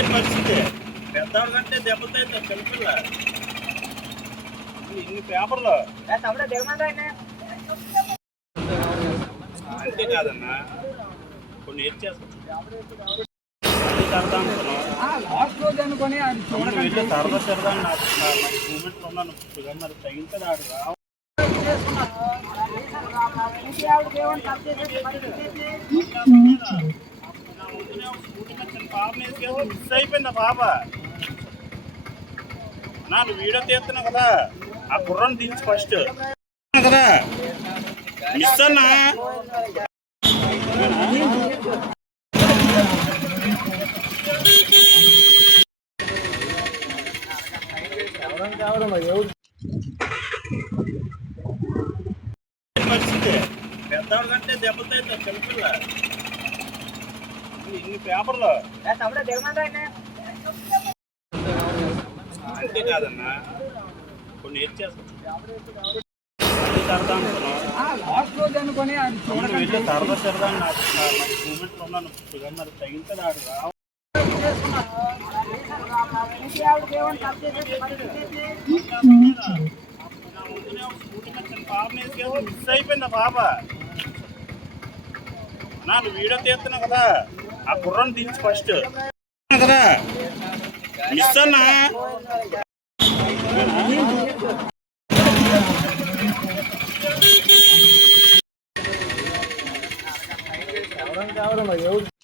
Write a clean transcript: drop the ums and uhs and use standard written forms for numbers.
పరిస్థితి పెద్దవాడి కంటే దెబ్బతో చిన్నపిల్ల ఇన్ని పేపర్లు అంతే కాదన్నా కొన్ని సరదా సరదా నాకు మూమెంట్లో ఉన్నాను మరి తగ్గించదు ఆడు మిస్ అయిపోయింది పాప నువ్వు వీడియో తీస్తున్నావు కదా ఆ కుర్రను దించి ఫస్ట్ కదా మిస్ అన్నా పరిస్థితి పెద్దవాడి కంటే దెబ్బతో చిన్నపిల్ల ఇన్ని పేపర్లు అంతే కాదన్నా కొన్ని సరదా సరదా నాకు మూమెంట్లో ఉన్నాను మరి తగ్గించదు ఆడు మిస్ అయిపోయింది పాప నువ్వు వీడియో తీస్తున్నావు కదా ఆ కుర్రను దించి ఫస్ట్ కదా మిస్ అన్నా ఎవరు